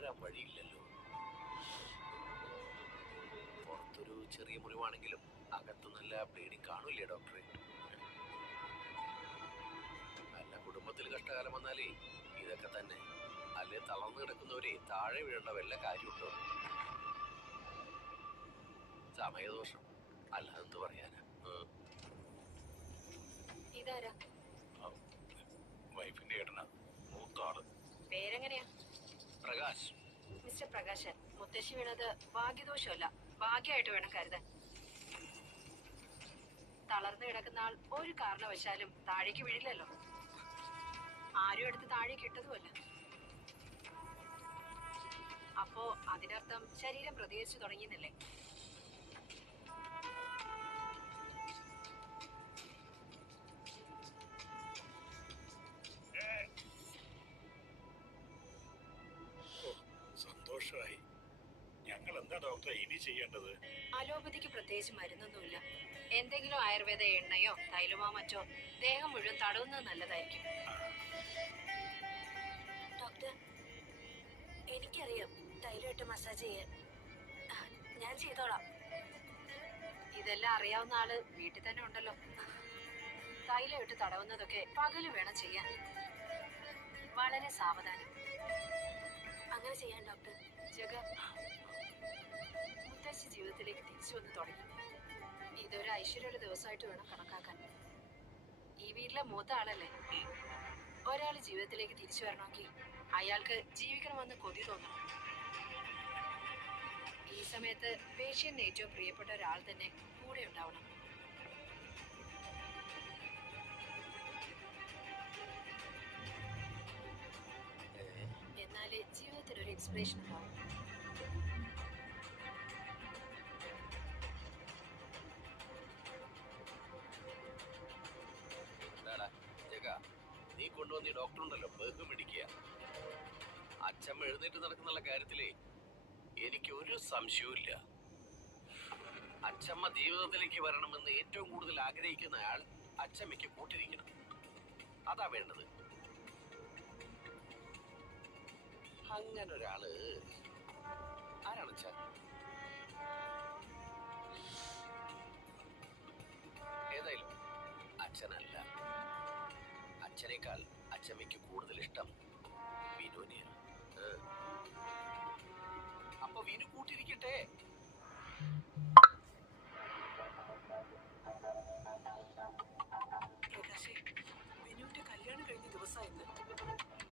വരാൻ വഴിയില്ലല്ലോ. പുറത്തൊരു ചെറിയ മുറിവാണെങ്കിലും അകത്ത് നല്ല ബ്ലീഡിങ് കാണൂല്ലേ ഡോക്ടറെ? നല്ല കുടുംബത്തിൽ കഷ്ടകാലം വന്നാലേ ഇതൊക്കെ തന്നെ. അല്ലെ തളർന്നു കിടക്കുന്നവരെ താഴെ വീഴേണ്ട വല്ല കാര്യമുണ്ടോ? സമയദോഷം അല്ലാതെന്ത് പറയാനാ? ഇതാരാ? വൈഫിന്റെ ഏട്ടനാ, മൂത്ത ആള്. പേരെങ്ങനെയാ? പ്രകാശ്. മിസ്റ്റർ പ്രകാശൻ, മുത്തശ്ശി വീണത് ഭാഗ്യദോഷമല്ല, ഭാഗ്യമായിട്ട് വേണം കരുതാൻ. തളർന്നു കിടക്കുന്ന ആൾ ഒരു കാരണവശാലും താഴേക്ക് വീഴില്ലല്ലോ. ആരും എടുത്ത് താഴേക്ക് ഇട്ടതുമല്ല. അപ്പോ അതിനർത്ഥം ശരീരം പ്രതികരിച്ചു തുടങ്ങിയെന്നല്ലേ? സന്തോഷമായി. ഞങ്ങൾ എന്താ ഡോക്ടറെ ഇനി ചെയ്യേണ്ടത്? അലോപ്പതിക്ക് പ്രത്യേകിച്ച് മരുന്നൊന്നുമില്ല. എന്തെങ്കിലും ആയുർവേദ എണ്ണയോ തൈലമോ മറ്റോ ദേഹം മുഴുവൻ തടവുന്നത് നല്ലതായിരിക്കും. ഡോക്ടർ, എനിക്കറിയാം തൈലമിട്ട് മസാജ് ചെയ്യാൻ. ഞാൻ ചെയ്തോളാം. ഇതെല്ലാം അറിയാവുന്ന ആള് വീട്ടിൽ തന്നെ ഉണ്ടല്ലോ. തൈലമിട്ട് തടവുന്നതൊക്കെ പകല് വേണം ചെയ്യാൻ. വളരെ സാവധാനം. അങ്ങനെ ചെയ്യാൻ ഡോക്ടർ. ജഗ, മുത്തശ്ശി ജീവിതത്തിലേക്ക് തിരിച്ചു വന്ന് തുടങ്ങി. ഇതൊരു ഐശ്വര്യമുള്ള ദിവസമായിട്ട് വേണം കണക്കാക്കാൻ. ഈ വീട്ടിലെ മൂത്ത ആളല്ലേ. ഒരാൾ ജീവിതത്തിലേക്ക് തിരിച്ചു വരണമെങ്കിൽ അയാൾക്ക് ജീവിക്കണമെന്ന് കൊതി തോന്നണം. ഈ സമയത്ത് പേഷ്യന്റിന് ഏറ്റവും പ്രിയപ്പെട്ട ഒരാൾ തന്നെ കൂടെ ഉണ്ടാവണം. എന്നാലേ ജീവിതത്തിനൊരു ഇൻസ്പിറേഷൻ ഉണ്ടാവും. നീ കൊണ്ടുവന്ന ഡോക്ടർ ഉണ്ടല്ലോ, ബഹു പിടിക്കുക. അച്ഛമ്മ എഴുന്നേറ്റ് നടക്കുന്ന കാര്യത്തിലേ എനിക്ക് ഒരു സംശയവും. അച്ഛമ്മ ജീവിതത്തിലേക്ക് വരണമെന്ന് ഏറ്റവും കൂടുതൽ ആഗ്രഹിക്കുന്ന ആൾ അച്ഛമ്മയ്ക്ക് കൂട്ടിരിക്കണം. അതാ വേണ്ടത്. അങ്ങനെ ഒരാള് ആരാണ് അച്ഛൻ? ഏതായാലും അച്ഛനല്ല. അച്ഛനേക്കാൾ അച്ഛമ്മയ്ക്ക് കൂടുതൽ ഇഷ്ടം വിനുവിനെയാണ്. അപ്പൊ വിനു കൂട്ടിരിക്കട്ടെ. പ്രകാശേ, വിനുവിന്റെ കല്യാണം കഴിഞ്ഞ ദിവസമായിരുന്നു.